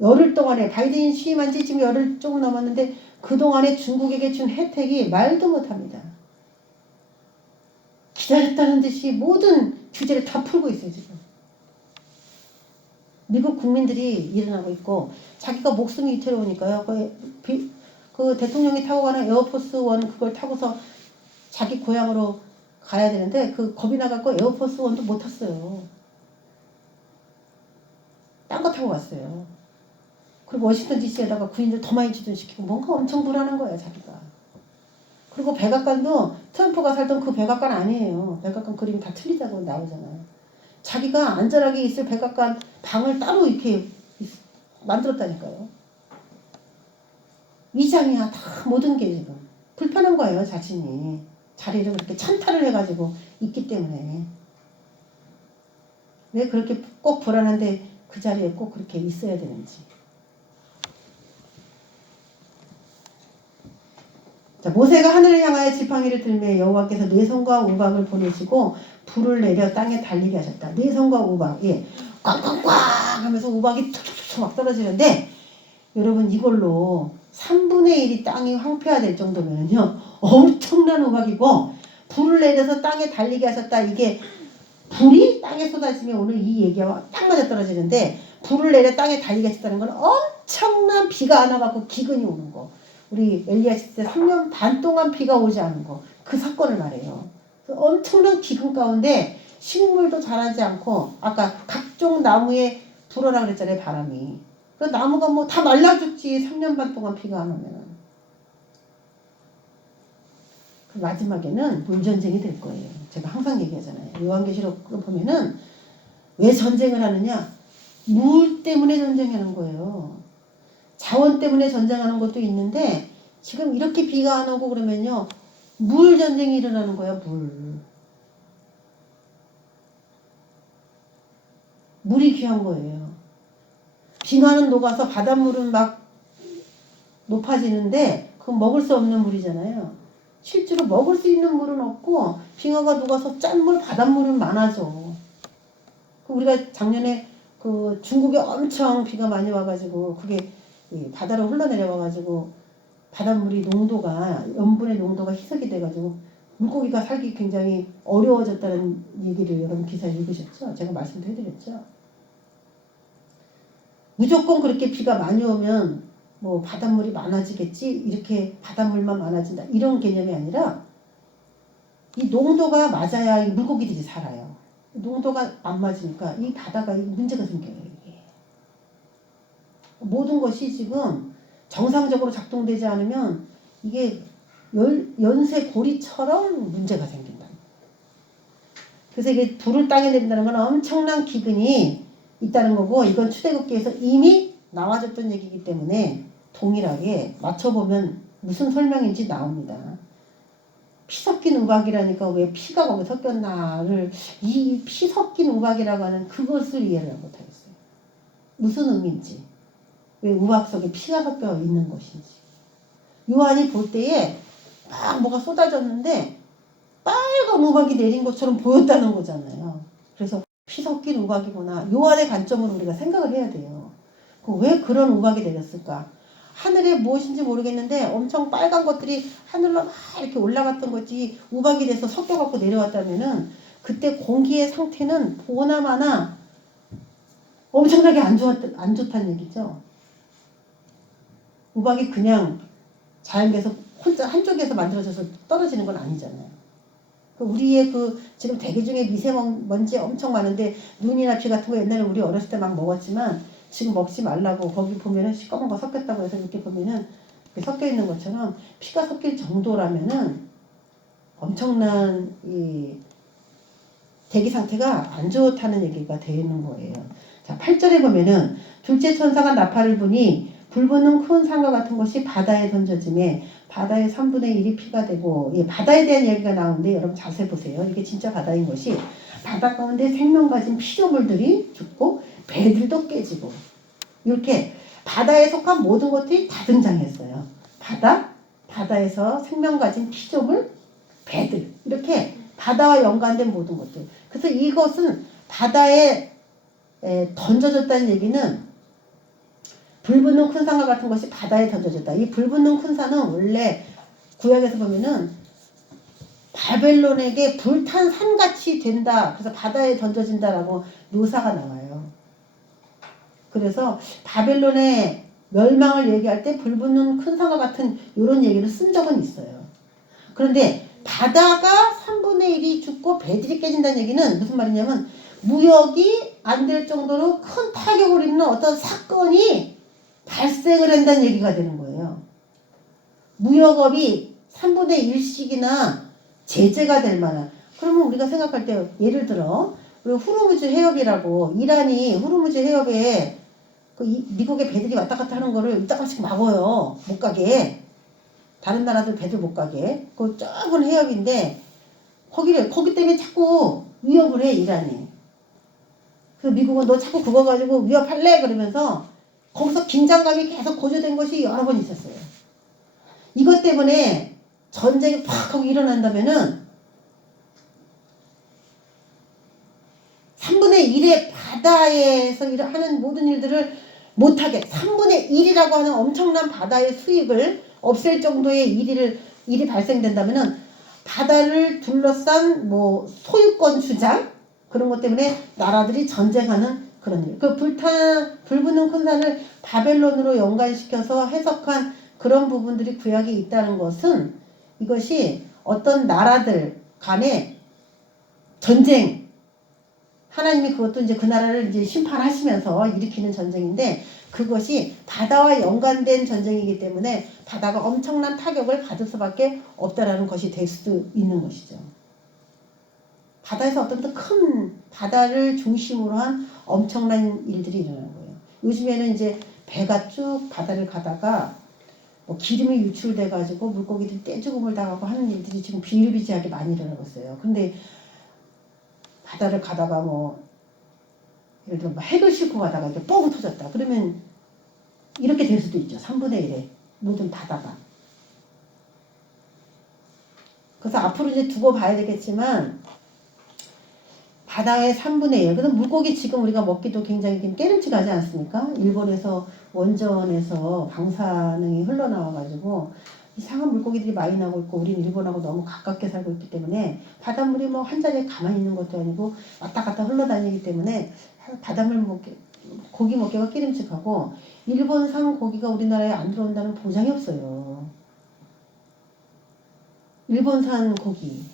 열흘 동안에 바이든이 취임한 지 지금 열흘 조금 넘었는데 그동안에 중국에게 준 혜택이 말도 못합니다. 기다렸다는 듯이 모든 규제를 다 풀고 있어요 지금. 미국 국민들이 일어나고 있고 자기가 목숨이 위태로우니까요. 그 대통령이 타고 가는 에어포스 원 그걸 타고서 자기 고향으로 가야 되는데 그 겁이 나갖고 에어포스 원도 못 탔어요. 딴 거 타고 갔어요. 그리고 워싱턴 DC에다가 구인들 더 많이 주둔시키고 뭔가 엄청 불안한 거예요 자기가. 그리고 백악관도 트럼프가 살던 그 백악관 아니에요. 백악관 그림 다 틀리다고 나오잖아요. 자기가 안전하게 있을 백악관 방을 따로 이렇게 만들었다니까요. 위장이야 다 모든 게 지금 불편한 거예요 자신이. 자리를 그렇게 찬탈을 해가지고 있기 때문에. 왜 그렇게 꼭 불안한데 그 자리에 꼭 그렇게 있어야 되는지. 자, 모세가 하늘을 향하여 지팡이를 들매 여호와께서 네 손과 우박을 보내시고 불을 내려 땅에 달리게 하셨다. 네 손과 우박, 예, 꽝꽝꽝 하면서 우박이 툭툭툭 막 떨어지는데 여러분 이걸로 3분의 1이 땅이 황폐화될 정도면요 엄청난 우박이고 불을 내려서 땅에 달리게 하셨다. 이게 불이 땅에 쏟아지면 오늘 이 얘기와 딱 맞아 떨어지는데 불을 내려 땅에 달리게 하셨다는 건 엄청난 비가 안 와갖고 기근이 오는 거. 우리 엘리야시 때 3년 반 동안 비가 오지 않은 거. 그 사건을 말해요. 엄청난 기근 가운데 식물도 자라지 않고 아까 각종 나무에 불어라 그랬잖아요. 바람이. 그 나무가 뭐 다 말라 죽지 3년 반 동안 비가 안 오면. 그 마지막에는 물전쟁이 될 거예요. 제가 항상 얘기하잖아요. 요한계시록을 보면은 왜 전쟁을 하느냐? 물 때문에 전쟁하는 거예요. 자원 때문에 전쟁하는 것도 있는데 지금 이렇게 비가 안 오고 그러면요. 물 전쟁이 일어나는 거야. 물이 귀한 거예요. 빙하는 녹아서 바닷물은 막 높아지는데 그건 먹을 수 없는 물이잖아요. 실제로 먹을 수 있는 물은 없고 빙하가 녹아서 짠물 바닷물은 많아져. 우리가 작년에 그 중국에 엄청 비가 많이 와가지고 그게 바다로 흘러내려와가지고 바닷물이 농도가 염분의 농도가 희석이 돼가지고 물고기가 살기 굉장히 어려워졌다는 얘기를 여러분 기사에 읽으셨죠? 제가 말씀도 해드렸죠? 무조건 그렇게 비가 많이 오면 뭐 바닷물이 많아지겠지 이렇게 바닷물만 많아진다 이런 개념이 아니라 이 농도가 맞아야 이 물고기들이 살아요. 농도가 안 맞으니까 이 바다가 문제가 생겨요. 이게. 모든 것이 지금 정상적으로 작동되지 않으면 이게 연쇄고리처럼 문제가 생긴다. 그래서 이게 불을 땅에 내린다는 건 엄청난 기근이 있다는 거고 이건 출애굽기에서 이미 나와줬던 얘기이기 때문에 동일하게 맞춰보면 무슨 설명인지 나옵니다. 피 섞인 우박이라니까 왜 피가 거기 섞였나를 이 피 섞인 우박이라고 하는 그것을 이해를 못하겠어요. 무슨 의미인지. 왜 우박 속에 피가 섞여 있는 것인지. 요한이 볼 때에 막 뭐가 쏟아졌는데 빨간 우박이 내린 것처럼 보였다는 거잖아요. 그래서 피 섞인 우박이구나. 요한의 관점으로 우리가 생각을 해야 돼요. 왜 그런 우박이 내렸을까? 하늘에 무엇인지 모르겠는데 엄청 빨간 것들이 하늘로 막 이렇게 올라갔던 거지 우박이 돼서 섞여갖고 내려왔다면은 그때 공기의 상태는 보나마나 엄청나게 안 좋다는 얘기죠. 우박이 그냥 자연계에서 혼자 한쪽에서 만들어져서 떨어지는 건 아니잖아요. 우리의 지금 대기 중에 미세먼지 엄청 많은데 눈이나 비 같은 거 옛날에 우리 어렸을 때 막 먹었지만 지금 먹지 말라고 거기 보면은 시꺼먼 거 섞였다고 해서 이렇게 보면은 섞여 있는 것처럼 피가 섞일 정도라면은 엄청난 이 대기 상태가 안 좋다는 얘기가 되어 있는 거예요. 자, 8절에 보면은 둘째 천사가 나팔을 부니 불붙는 큰 산과 같은 것이 바다에 던져지매 바다의 3분의 1이 피가 되고, 예, 바다에 대한 얘기가 나오는데 여러분 자세히 보세요. 이게 진짜 바다인 것이 바다 가운데 생명 가진 피조물들이 죽고 배들도 깨지고 이렇게 바다에 속한 모든 것들이 다 등장했어요. 바다에서 생명 가진 피조물, 배들 이렇게 바다와 연관된 모든 것들. 그래서 이것은 바다에 던져졌다는 얘기는 불붙는 큰 산과 같은 것이 바다에 던져졌다. 이 불붙는 큰 산은 원래 구약에서 보면은 바벨론에게 불탄 산같이 된다. 그래서 바다에 던져진다라고 묘사가 나와요. 그래서 바벨론의 멸망을 얘기할 때 불붙는 큰 산과 같은 이런 얘기를 쓴 적은 있어요. 그런데 바다가 3분의 1이 죽고 배들이 깨진다는 얘기는 무슨 말이냐면 무역이 안 될 정도로 큰 타격을 입는 어떤 사건이 발생을 한다는 얘기가 되는 거예요. 무역업이 3분의 1씩이나 제재가 될 만한. 그러면 우리가 생각할 때 예를 들어 우리 후르무즈 해협이라고 이란이 후르무즈 해협에 미국의 배들이 왔다 갔다 하는 거를 이따가씩 막아요. 못 가게. 다른 나라들 배들 못 가게. 그 좁은 해협인데 거기 때문에 자꾸 위협을 해 이란이. 그래서 미국은 너 자꾸 그거 가지고 위협할래? 그러면서 거기서 긴장감이 계속 고조된 것이 여러 번 있었어요. 이것 때문에 전쟁이 팍 하고 일어난다면은 3분의 1의 바다에서 하는 모든 일들을 못하게 3분의 1이라고 하는 엄청난 바다의 수익을 없앨 정도의 일이 발생된다면은 바다를 둘러싼 소유권 주장 그런 것 때문에 나라들이 전쟁하는 그런 일. 불붙는 큰 산을 바벨론으로 연관시켜서 해석한 그런 부분들이 구약에 있다는 것은 이것이 어떤 나라들 간의 전쟁, 하나님이 그것도 이제 그 나라를 이제 심판하시면서 일으키는 전쟁인데 그것이 바다와 연관된 전쟁이기 때문에 바다가 엄청난 타격을 받을 수밖에 없다라는 것이 될 수도 있는 것이죠. 바다에서 어떤 큰 바다를 중심으로 한 엄청난 일들이 일어나는 거예요. 요즘에는 이제 배가 쭉 바다를 가다가 기름이 유출돼가지고 물고기들이 떼죽음을 당하고 하는 일들이 지금 비일비재하게 많이 일어나고 있어요. 근데 바다를 가다가 예를 들어 핵을 싣고 가다가 이렇게 뻥 터졌다. 그러면 이렇게 될 수도 있죠. 3분의 1에 모든 바다가. 그래서 앞으로 이제 두고 봐야 되겠지만 바다의 3분의 1. 그래서 물고기 지금 우리가 먹기도 굉장히 깨름직하지 않습니까? 일본에서 원전에서 방사능이 흘러나와가지고 이상한 물고기들이 많이 나오고 있고 우린 일본하고 너무 가깝게 살고 있기 때문에 바닷물이 한 자리에 가만히 있는 것도 아니고 왔다 갔다 흘러다니기 때문에 바닷물 고기 먹기가 깨름직하고 일본산 고기가 우리나라에 안 들어온다는 보장이 없어요. 일본산 고기.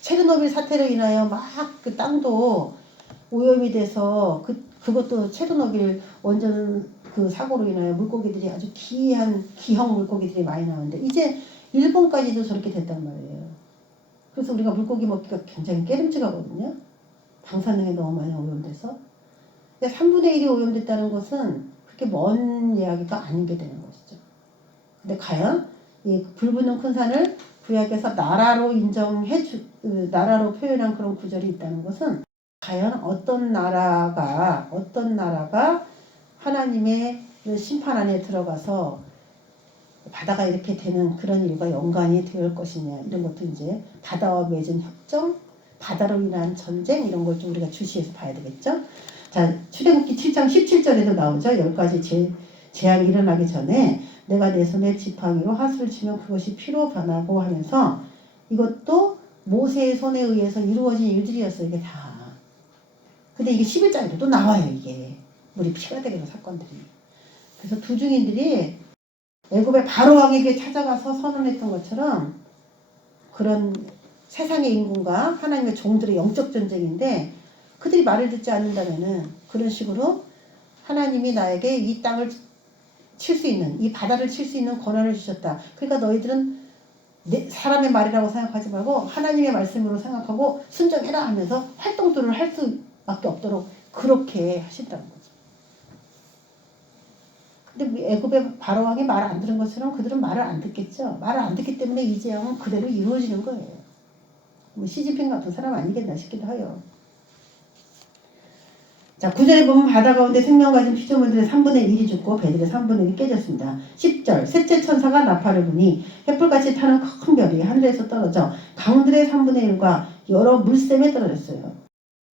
체르노빌 사태로 인하여 막 그 땅도 오염이 돼서 그것도 체르노빌 원전 그 사고로 인하여 물고기들이 아주 기형 물고기들이 많이 나오는데 이제 일본까지도 저렇게 됐단 말이에요. 그래서 우리가 물고기 먹기가 굉장히 깨름직하거든요. 방사능에 너무 많이 오염돼서. 근데 3분의 1이 오염됐다는 것은 그렇게 먼 이야기가 아니게 되는 것이죠. 근데 과연 이 불붙는 큰 산을 구약에서 나라로 나라로 표현한 그런 구절이 있다는 것은 과연 어떤 나라가 하나님의 심판 안에 들어가서 바다가 이렇게 되는 그런 일과 연관이 될 것이냐 이런 것도 이제 바다와 맺은 협정, 바다로 인한 전쟁 이런 걸 좀 우리가 주시해서 봐야 되겠죠. 자, 출애굽기 7장 17절에도 나오죠. 10가지 재앙이 일어나기 전에 내가 내 손에 지팡이로 하수를 치면 그것이 피로 변하고 하면서 이것도 모세의 손에 의해서 이루어진 일들이었어요. 이게 다. 근데 이게 11장에도 나와요. 이게 물이 피가 되는 사건들이. 그래서 두 증인들이 애굽의 바로 왕에게 찾아가서 선언했던 것처럼 그런 세상의 인군과 하나님의 종들의 영적 전쟁인데 그들이 말을 듣지 않는다면은 그런 식으로 하나님이 나에게 이 땅을 칠 수 있는 이 바다를 칠 수 있는 권한을 주셨다. 그러니까 너희들은 사람의 말이라고 생각하지 말고 하나님의 말씀으로 생각하고 순종해라 하면서 활동들을 할 수밖에 없도록 그렇게 하신다는 거죠. 근데 애굽의 바로왕이 말 안 들은 것처럼 그들은 말을 안 듣겠죠. 말을 안 듣기 때문에 이 재앙은 그대로 이루어지는 거예요. 뭐 시진핑 같은 사람 아니겠나 싶기도 해요. 자, 9절에 보면 바다 가운데 생명 가진 피조물들의 3분의 1이 죽고 배들의 3분의 1이 깨졌습니다. 10절 셋째 천사가 나팔을 부니 횃불같이 타는 큰 별이 하늘에서 떨어져 강들의 3분의 1과 여러 물샘에 떨어졌어요.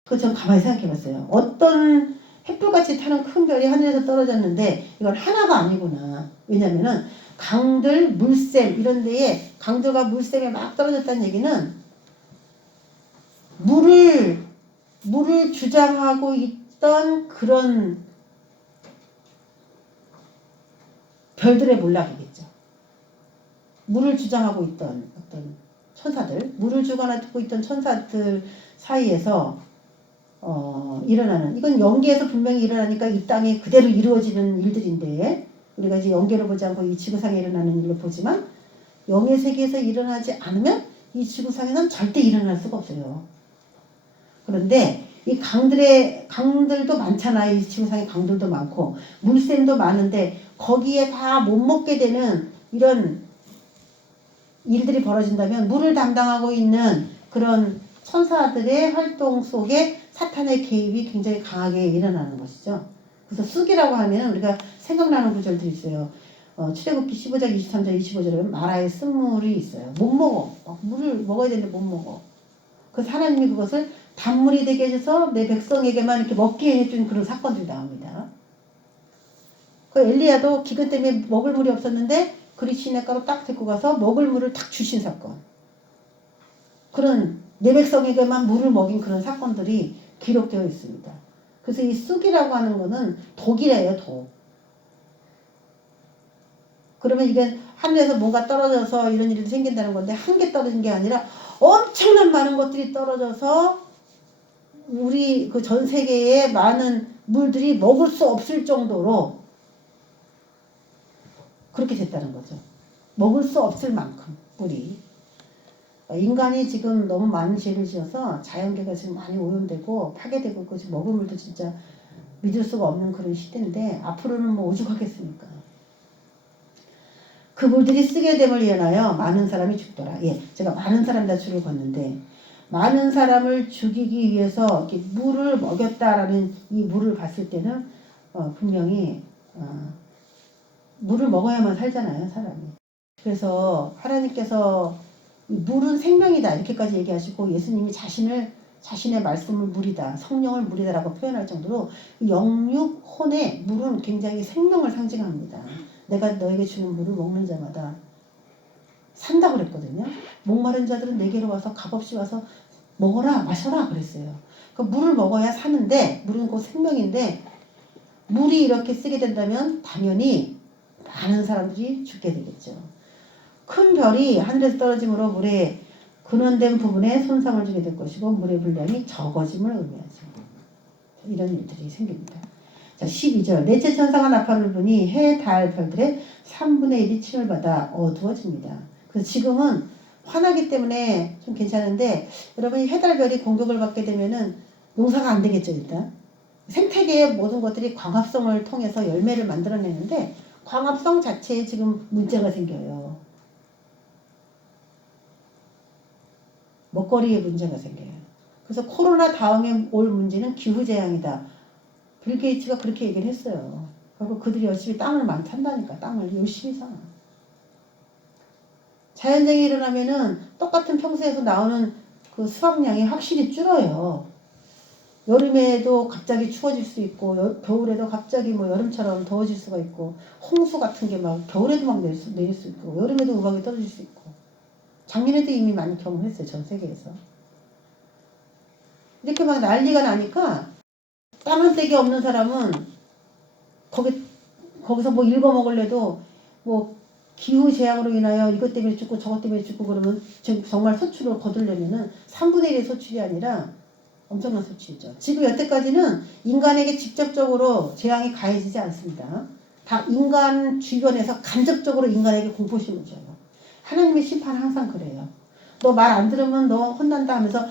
그거 전 가만히 생각해 봤어요. 어떤 횃불같이 타는 큰 별이 하늘에서 떨어졌는데 이건 하나가 아니구나. 왜냐면은 강들, 물샘 이런 데에 강들과 물샘에 막 떨어졌다는 얘기는 물을 주장하고 있던 그런 별들의 몰락이겠죠. 물을 주장하고 있던 어떤 천사들, 물을 주관하고 있던 천사들 사이에서 일어나는, 이건 영계에서 분명히 일어나니까 이 땅에 그대로 이루어지는 일들인데 우리가 이제 영계로 보지 않고 이 지구상에 일어나는 일로 보지만 영의 세계에서 일어나지 않으면 이 지구상에는 절대 일어날 수가 없어요. 그런데 이 강들도 많잖아요. 이 지구상에 강들도 많고 물샘도 많은데 거기에 다 못 먹게 되는 이런 일들이 벌어진다면 물을 담당하고 있는 그런 천사들의 활동 속에 사탄의 개입이 굉장히 강하게 일어나는 것이죠. 그래서 쑥이라고 하면 우리가 생각나는 구절들이 있어요. 출애굽기 15장 23절 25절에 보면 마라의 쓴물이 있어요. 못 먹어. 물을 먹어야 되는데 못 먹어. 그래서 하나님이 그것을 단물이 되게 해줘서 내 백성에게만 이렇게 먹게 해준 그런 사건들이 나옵니다. 그 엘리야도 기근 때문에 먹을 물이 없었는데 그리 시냇가로 딱 데리고 가서 먹을 물을 딱 주신 사건. 그런 내 백성에게만 물을 먹인 그런 사건들이 기록되어 있습니다. 그래서 이 쑥이라고 하는 거는 독이래요, 독. 그러면 이게 하늘에서 뭐가 떨어져서 이런 일이 생긴다는 건데 한 개 떨어진 게 아니라 엄청난 많은 것들이 떨어져서 우리 그 전 세계의 많은 물들이 먹을 수 없을 정도로 그렇게 됐다는 거죠. 먹을 수 없을 만큼 물이. 인간이 지금 너무 많은 죄를 지어서 자연계가 지금 많이 오염되고 파괴되고 있고 지금 먹을 물도 진짜 믿을 수가 없는 그런 시대인데 앞으로는 뭐 오죽하겠습니까? 그 물들이 쓰게 됨을 위하여 많은 사람이 죽더라. 예, 제가 많은 사람 다 줄을 걷는데 많은 사람을 죽이기 위해서 이렇게 물을 먹였다라는 이 물을 봤을 때는 분명히 물을 먹어야만 살잖아요, 사람이. 그래서 하나님께서 물은 생명이다 이렇게까지 얘기하시고 예수님이 자신의 말씀을 물이다, 성령을 물이다라고 표현할 정도로 영육 혼의 물은 굉장히 생명을 상징합니다. 내가 너에게 주는 물을 먹는 자마다 산다고 그랬거든요. 목마른 자들은 내게로 와서 값없이 와서 먹어라 마셔라 그랬어요. 그 물을 먹어야 사는데 물은 곧 생명인데 물이 이렇게 쓰게 된다면 당연히 많은 사람들이 죽게 되겠죠. 큰 별이 하늘에서 떨어짐으로 물에 근원된 부분에 손상을 주게 될 것이고 물의 분량이 적어짐을 의미하죠. 이런 일들이 생깁니다. 자, 12절 넷째 천사가 나팔을 부니 해, 달, 별들의 3분의 1이 침을 받아 어두워집니다. 그래서 지금은 환하기 때문에 좀 괜찮은데 여러분이 해, 달, 별이 공격을 받게 되면은 농사가 안 되겠죠. 일단 생태계의 모든 것들이 광합성을 통해서 열매를 만들어내는데 광합성 자체에 지금 문제가 생겨요. 먹거리에 문제가 생겨요. 그래서 코로나 다음에 올 문제는 기후재앙이다. 빌 게이츠가 그렇게 얘기를 했어요. 그리고 그들이 열심히 땅을 많이 산다니까. 땅을 열심히 사. 자연재해가 일어나면은 똑같은 평소에서 나오는 그 수확량이 확실히 줄어요. 여름에도 갑자기 추워질 수 있고 겨울에도 갑자기 뭐 여름처럼 더워질 수가 있고 홍수 같은 게 막 겨울에도 막 내릴 수 있고 여름에도 우박이 떨어질 수 있고 작년에도 이미 많이 경험했어요. 전 세계에서. 이렇게 막 난리가 나니까 땅 한 떼기 없는 사람은 거기서 뭐 읽어 먹을래도 뭐 기후 재앙으로 인하여 이것 때문에 죽고 저것 때문에 죽고 그러면 정말 소출을 거두려면은 3분의 1의 소출이 아니라 엄청난 소출이죠. 지금 여태까지는 인간에게 직접적으로 재앙이 가해지지 않습니다. 다 인간 주변에서 간접적으로 인간에게 공포심을 줘요. 하나님의 심판은 항상 그래요. 너 말 안 들으면 너 혼난다 하면서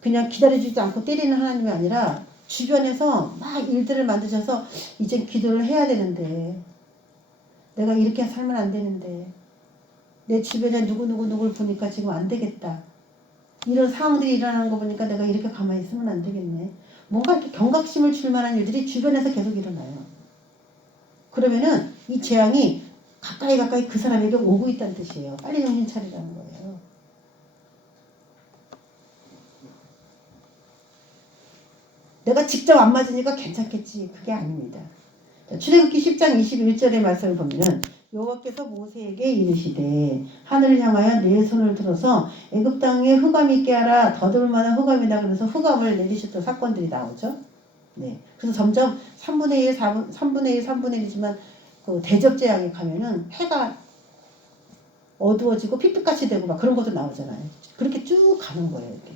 그냥 기다려주지 않고 때리는 하나님이 아니라 주변에서 막 일들을 만드셔서 이제 기도를 해야 되는데 내가 이렇게 살면 안 되는데 내 주변에 누구를 보니까 지금 안 되겠다. 이런 상황들이 일어나는 거 보니까 내가 이렇게 가만히 있으면 안 되겠네. 뭔가 이렇게 경각심을 줄 만한 일들이 주변에서 계속 일어나요. 그러면은 이 재앙이 가까이 그 사람에게 오고 있다는 뜻이에요. 빨리 정신 차리라는 거예요. 내가 직접 안 맞으니까 괜찮겠지. 그게 아닙니다. 출애굽기 10장 21절의 말씀을 보면 여호와께서 모세에게 이르시되 하늘을 향하여 네 손을 들어서 애굽 땅에 흑암 있게 하라. 더듬을 만한 흑암이다. 그래서 흑암을 내리셨던 사건들이 나오죠. 네. 그래서 점점 3분의 1, 3분의 1, 3분의 1이지만 그 대접 재앙에 가면은 해가 어두워지고 피빛같이 되고 막 그런 것도 나오잖아요. 그렇게 쭉 가는 거예요. 이렇게.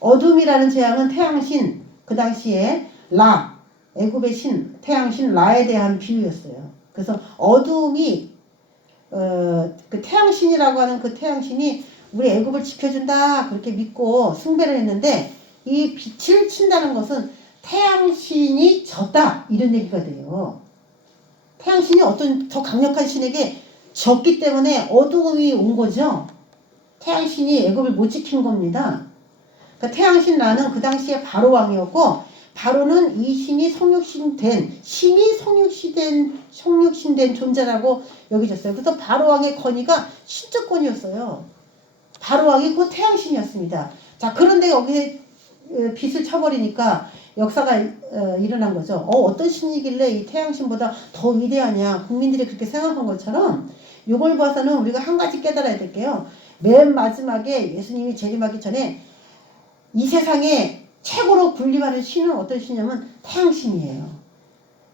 어둠이라는 재앙은 태양신, 그 당시에 라, 애굽의 신, 태양신 라에 대한 비유였어요. 그래서 어둠이 그 태양신이라고 하는 그 태양신이 우리 애굽을 지켜준다 그렇게 믿고 숭배를 했는데 이 빛을 친다는 것은 태양신이 졌다 이런 얘기가 돼요. 태양신이 어떤 더 강력한 신에게 졌기 때문에 어둠이 온 거죠. 태양신이 애굽을 못 지킨 겁니다. 그러니까 태양신 라는 그 당시에 바로 왕이었고 바로는 이 신이 성육신된 존재라고 여겨졌어요. 그래서 바로 왕의 권위가 신적 권위였어요. 바로 왕이 곧 태양신이었습니다. 자, 그런데 여기에 빛을 쳐버리니까 역사가 일어난 거죠. 어떤 신이길래 이 태양신보다 더 위대하냐. 국민들이 그렇게 생각한 것처럼 이걸 봐서는 우리가 한 가지 깨달아야 될게요. 맨 마지막에 예수님이 재림하기 전에 이 세상에 최고로 군림하는 신은 어떤 신이냐면 태양신이에요.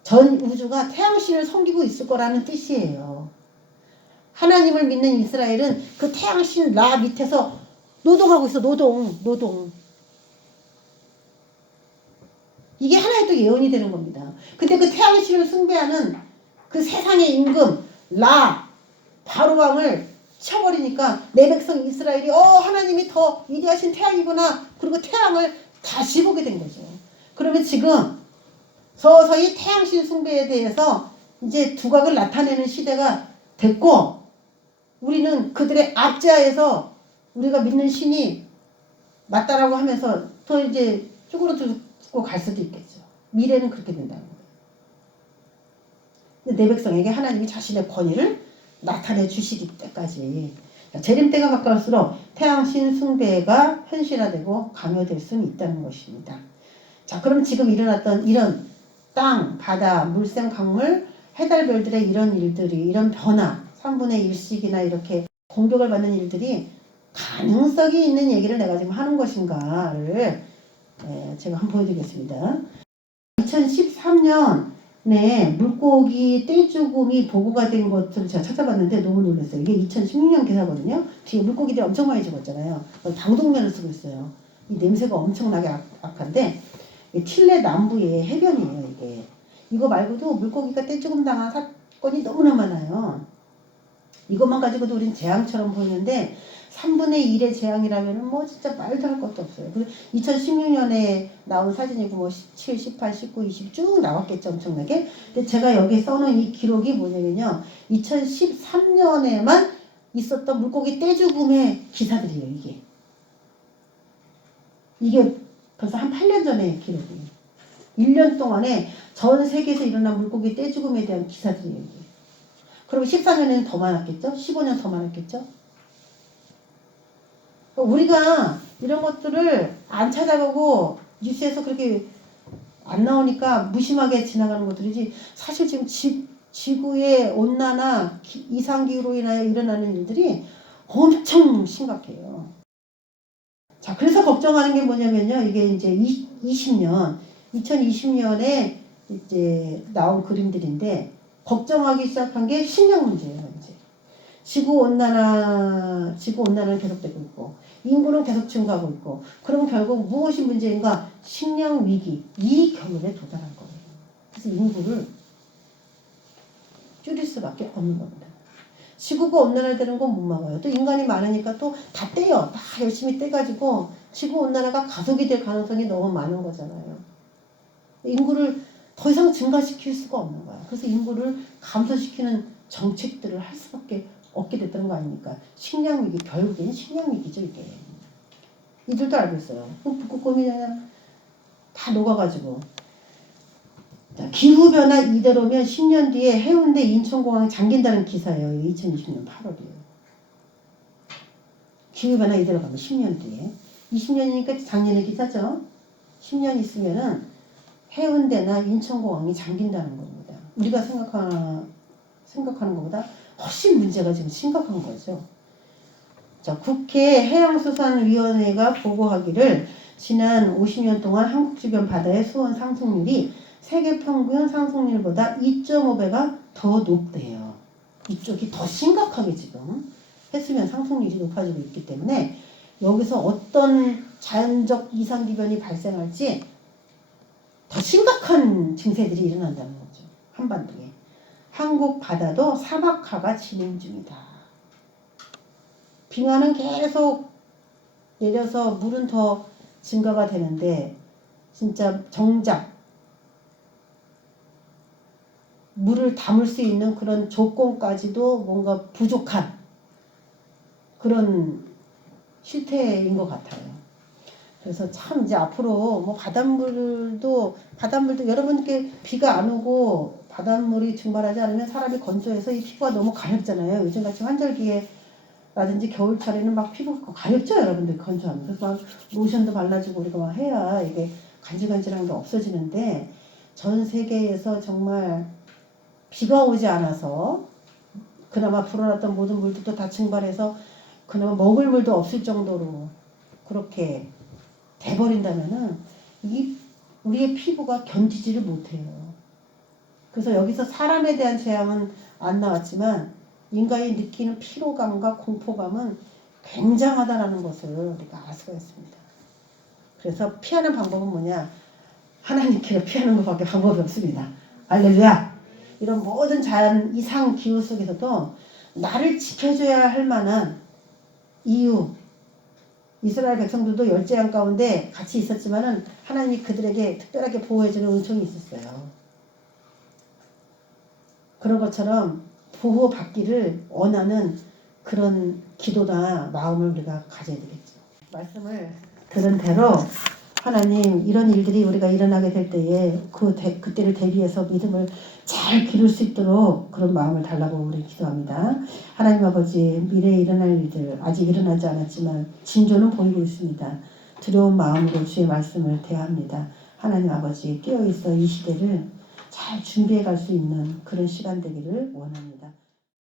전 우주가 태양신을 섬기고 있을 거라는 뜻이에요. 하나님을 믿는 이스라엘은 그 태양신 라 밑에서 노동하고 있어. 노동. 이게 하나의 또 예언이 되는 겁니다. 근데 그 태양신을 숭배하는 그 세상의 임금 라 바로왕을 쳐버리니까 내 백성 이스라엘이 하나님이 더 위대하신 태양이구나. 그리고 태양을 다시 보게 된 거죠. 그러면 지금 서서히 태양신 숭배에 대해서 이제 두각을 나타내는 시대가 됐고 우리는 그들의 압제하에서 우리가 믿는 신이 맞다라고 하면서 더 이제 쪼그러들고 갈 수도 있겠죠. 미래는 그렇게 된다는 거예요. 근데 내 백성에게 하나님이 자신의 권위를 나타내 주시기 때까지 재림 때가 가까울수록 태양신 숭배가 현실화되고 강요될 수는 있다는 것입니다. 자, 그럼 지금 일어났던 이런 땅, 바다, 물샘, 강물, 해달별들의 이런 일들이 이런 변화, 3분의 1씩이나 이렇게 공격을 받는 일들이 가능성이 있는 얘기를 내가 지금 하는 것인가를 제가 한번 보여드리겠습니다. 2013년 네, 물고기 떼죽음이 보고가 된 것들을 제가 찾아봤는데 너무 놀랐어요. 이게 2016년 기사거든요. 뒤에 물고기들이 엄청 많이 죽었잖아요. 방독면을 쓰고 있어요. 이 냄새가 엄청나게 악한데 칠레 남부의 해변이에요. 이게. 이거 말고도 물고기가 떼죽음 당한 사건이 너무나 많아요. 이것만 가지고도 우린 재앙처럼 보이는데 3분의 1의 재앙이라면 뭐 진짜 말도 할 것도 없어요. 2016년에 나온 사진이고 뭐 17, 18, 19, 20 쭉 나왔겠죠. 엄청나게. 근데 제가 여기 써놓은 이 기록이 뭐냐면요. 2013년에만 있었던 물고기 떼죽음의 기사들이에요. 이게 벌써 한 8년 전의 기록이에요. 1년 동안에 전 세계에서 일어난 물고기 떼죽음에 대한 기사들이에요. 그럼 14년에는 더 많았겠죠? 15년 더 많았겠죠? 우리가 이런 것들을 안 찾아보고 뉴스에서 그렇게 안 나오니까 무심하게 지나가는 것들이지 사실 지금 지구의 온난화, 이상기후로 인하여 일어나는 일들이 엄청 심각해요. 자, 그래서 걱정하는 게 뭐냐면요. 이게 이제 2020년에 이제 나온 그림들인데 걱정하기 시작한 게 식량 문제예요. 이제 지구 온난화는 계속되고 있고 인구는 계속 증가하고 있고 그러면 결국 무엇이 문제인가? 식량 위기 이 경우에 도달한 거예요. 그래서 인구를 줄일 수밖에 없는 겁니다. 지구가 온난화되는 건 못 막아요. 또 인간이 많으니까 또 다 떼요. 다 열심히 떼가지고 지구 온난화가 가속이 될 가능성이 너무 많은 거잖아요. 인구를 더 이상 증가시킬 수가 없는 거야. 그래서 인구를 감소시키는 정책들을 할 수밖에 없게 됐다는 거 아닙니까? 식량 위기, 결국엔 식량 위기죠, 이게. 이들도 알고 있어요. 북극곰이 그냥 다 녹아가지고. 자, 기후변화 이대로면 10년 뒤에 해운대 인천공항이 잠긴다는 기사예요. 2020년 8월이에요. 기후변화 이대로 가면 10년 뒤에. 20년이니까 작년의 기사죠. 10년 있으면은 해운대나 인천공항이 잠긴다는 겁니다. 우리가 생각하는 것보다 훨씬 문제가 지금 심각한 거죠. 자, 국회 해양수산위원회가 보고하기를 지난 50년 동안 한국 주변 바다의 수온 상승률이 세계 평균 상승률보다 2.5배가 더 높대요. 이쪽이 더 심각하게 지금 해수면 상승률이 높아지고 있기 때문에 여기서 어떤 자연적 이상기변이 발생할지 더 심각한 증세들이 일어난다는 거죠. 한반도에. 한국 바다도 사막화가 진행 중이다. 빙하는 계속 내려서 물은 더 증가가 되는데 진짜 정작 물을 담을 수 있는 그런 조건까지도 뭔가 부족한 그런 실태인 것 같아요. 그래서 참 이제 앞으로 뭐 바닷물도 여러분께 비가 안 오고 바닷물이 증발하지 않으면 사람이 건조해서 이 피부가 너무 가렵잖아요. 요즘같이 환절기에라든지 겨울철에는 막 피부가 가렵죠, 여러분들 건조하면. 그래서 막 로션도 발라주고 우리가 막 해야 이게 간질간질한 게 없어지는데 전 세계에서 정말 비가 오지 않아서 그나마 불어났던 모든 물들도 다 증발해서 그나마 먹을 물도 없을 정도로 그렇게 돼버린다면은 우리의 피부가 견디지를 못해요. 그래서 여기서 사람에 대한 재앙은 안 나왔지만 인간이 느끼는 피로감과 공포감은 굉장하다라는 것을 우리가 알 수가 있습니다. 그래서 피하는 방법은 뭐냐? 하나님께 피하는 것밖에 방법이 없습니다. 할렐루야! 이런 모든 자연 이상 기후 속에서도 나를 지켜줘야 할 만한 이유, 이스라엘 백성들도 열재앙 가운데 같이 있었지만은 하나님이 그들에게 특별하게 보호해주는 은총이 있었어요. 그런 것처럼 보호받기를 원하는 그런 기도나 마음을 우리가 가져야 되겠죠. 말씀을 들은 대로 하나님 이런 일들이 우리가 일어나게 될 때에 그때를 대비해서 믿음을 잘 기를 수 있도록 그런 마음을 달라고 우리 기도합니다. 하나님 아버지 미래에 일어날 일들 아직 일어나지 않았지만 징조는 보이고 있습니다. 두려운 마음으로 주의 말씀을 대합니다. 하나님 아버지 깨어있어 이 시대를 잘 준비해 갈 수 있는 그런 시간 되기를 원합니다.